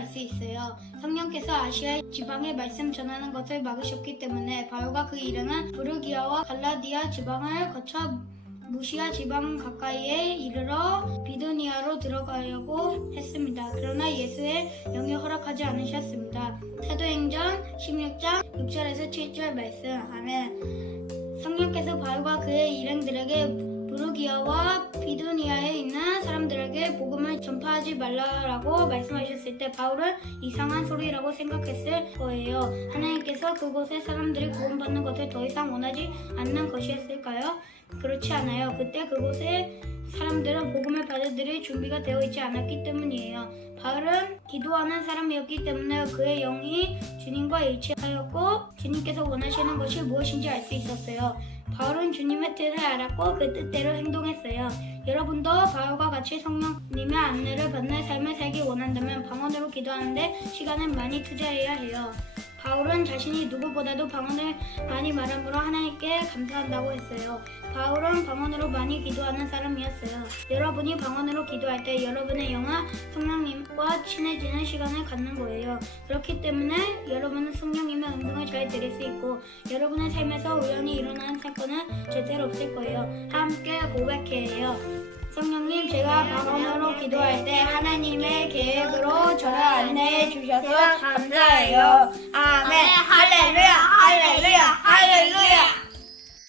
알 수 있어요. 성령께서 아시아 지방에 말씀 전하는 것을 막으셨기 때문에 바울과 그 일행은 부르기아와 갈라디아 지방을 거쳐 무시아 지방 가까이에 이르러 비두니아로 들어가려고 했습니다. 그러나 예수의 영이 허락하지 않으셨습니다. 사도행전 16장 6절에서 7절 말씀 아멘 성령께서 바울과 그의 일행들에게 부르기아와 비두니아에 있는 사람들에게 복음을 전파하지 말라라고 말씀하셨을 때 바울은 이상한 소리라고 생각했을 거예요. 하나님께서 그곳의 사람들이 구원받는 것을 더 이상 원하지 않는 것이었을까요? 그렇지 않아요. 그때 그곳의 사람들은 복음을 받아들일 준비가 되어 있지 않았기 때문이에요. 바울은 기도하는 사람이었기 때문에 그의 영이 주님과 일치하였고 주님께서 원하시는 것이 무엇인지 알 수 있었어요. 바울은 주님의 뜻을 알았고 그 뜻대로 행동했어요. 여러분도 바울과 같이 성령님의 안내를 받는 삶을 살기 원한다면 방언으로 기도하는데 시간을 많이 투자해야 해요. 바울은 자신이 누구보다도 방언을 많이 말함으로 하나님께 감사한다고 했어요. 바울은 방언으로 많이 기도하는 사람이었어요. 여러분이 방언으로 기도할 때 여러분의 영은 성령님과 친해지는 시간을 갖는 거예요. 그렇기 때문에 여러분은 성령님의 음성을 잘 들을 수 있고 여러분의 삶에서 우연히 일어나는 사건은 절대로 없을 거예요. 함께 고백해요. 성령님, 제가 방언으로 기도할 때 하나님의 계획으로 저를 안내해 주셔서 감사해요. 아멘. 할렐루야, 할렐루야, 할렐루야.